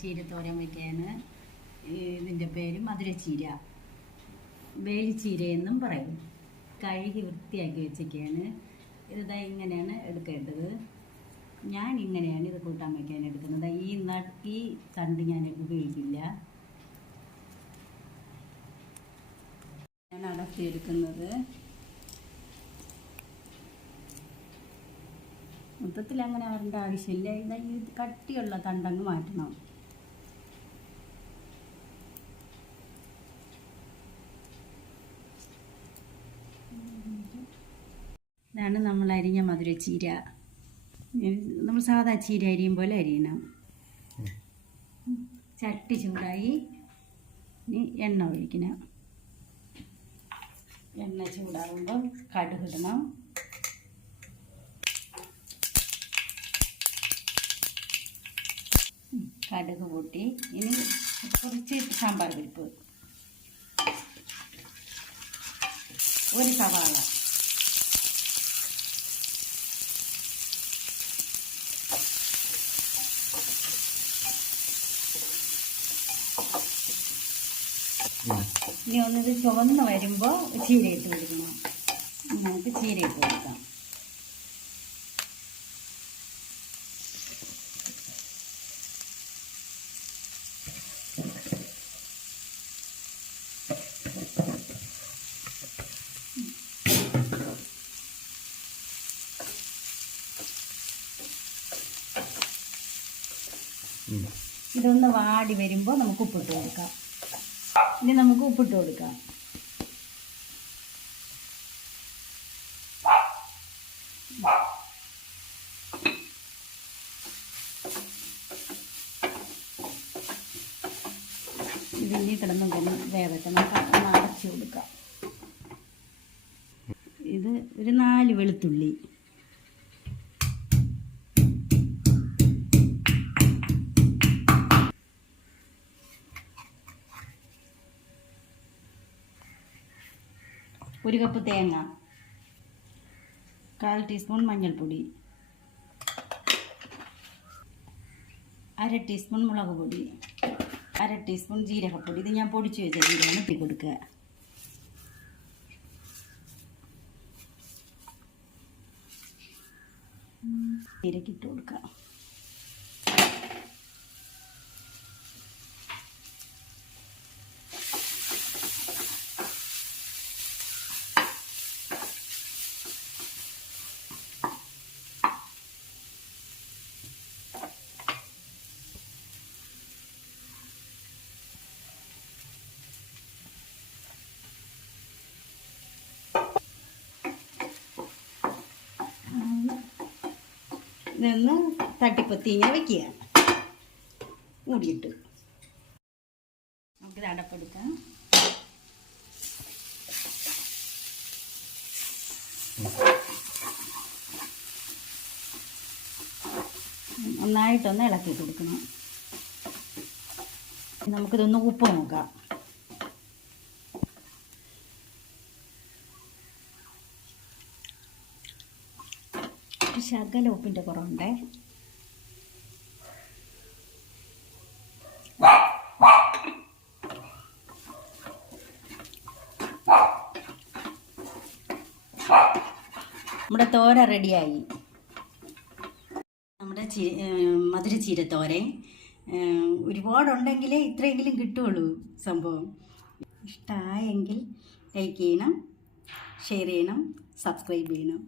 ചീര തോരൻ വയ്ക്കാണ്. ഇതിൻ്റെ പേര് മധുരച്ചീര, വേലിച്ചീര എന്നും പറയും. കഴുകി വൃത്തിയാക്കി വെച്ചൊക്കെയാണ്. ഇതാ ഇങ്ങനെയാണ് എടുക്കേണ്ടത്. ഞാൻ ഇങ്ങനെയാണ് ഇത് കൂട്ടാൻ വയ്ക്കാൻ എടുക്കുന്നത്. ഈ തണ്ട് ഞാൻ ഉപയോഗിക്കില്ല. ഞാൻ അടർത്തിയെടുക്കുന്നത് മൊത്തത്തിൽ അങ്ങനെ വരേണ്ട ആവശ്യമില്ല. ഇതാ ഈ കട്ടിയുള്ള തണ്ടങ്ങ് മാറ്റണം. ഇതാണ് നമ്മൾ അരിഞ്ഞ മധുരച്ചീര. നമ്മൾ സാധാ ചീര അരിയും പോലെ അരിയണം. ചട്ടി ചൂടായി ഇനി എണ്ണ ഒഴിക്കണം. എണ്ണ ചൂടാകുമ്പോൾ കടുക് ഇടണം. കടുക് പൊട്ടി ഇനി കുറച്ച് സാമ്പാർ പരിപ്പ്, ഒരു സവാള, ഇനി ഒന്നിത് ചുവന്ന് വരുമ്പോൾ ചീര ഇട്ട് കൊടുക്കണം. നമുക്ക് ചീര ഇട്ട് കൊടുക്കാം. ഇതൊന്ന് വാടി വരുമ്പോൾ നമുക്ക് ഉപ്പിട്ട് കൊടുക്കാം. ഇനി നമുക്ക് ഉപ്പിട്ട് കൊടുക്കാം. ഇതിനി കിടന്നും വേവട്ടെ. നമുക്ക് ഒന്ന് അടച്ചു കൊടുക്കാം. ഇത് ഒരു 4 വെളുത്തുള്ളി, ഒരു കപ്പ് തേങ്ങ, 1/4 ടീസ്പൂൺ മഞ്ഞൾപ്പൊടി, 1/2 ടീസ്പൂൺ മുളക് പൊടി, 1/2 ടീസ്പൂൺ ജീരകപ്പൊടി. ഇത് ഞാൻ പൊടിച്ച് വെച്ച ജീരകം ഇട്ട് കൊടുക്കുക. ജീരകിട്ട് കൊടുക്കുക. ഇതൊന്ന് തട്ടിപ്പൊത്തി ഇങ്ങനെ വയ്ക്കുക. മൂടിയിട്ട് നമുക്കിത് അടപ്പെടുക്കാം. നന്നായിട്ടൊന്ന് ഇളക്കി കൊടുക്കണം. നമുക്കിതൊന്ന് ഉപ്പ് നോക്കാം. ശകല ഉപ്പിൻ്റെ കുറവുണ്ടേ. നമ്മുടെ തോര റെഡിയായി. നമ്മുടെ മധുരച്ചീരത്തോരൻ ഒരുപാടുണ്ടെങ്കിലേ ഇത്രയെങ്കിലും കിട്ടുള്ളൂ സംഭവം. ഇഷ്ടമായെങ്കിൽ ലൈക്ക് ചെയ്യണം, ഷെയർ ചെയ്യണം, സബ്സ്ക്രൈബ് ചെയ്യണം.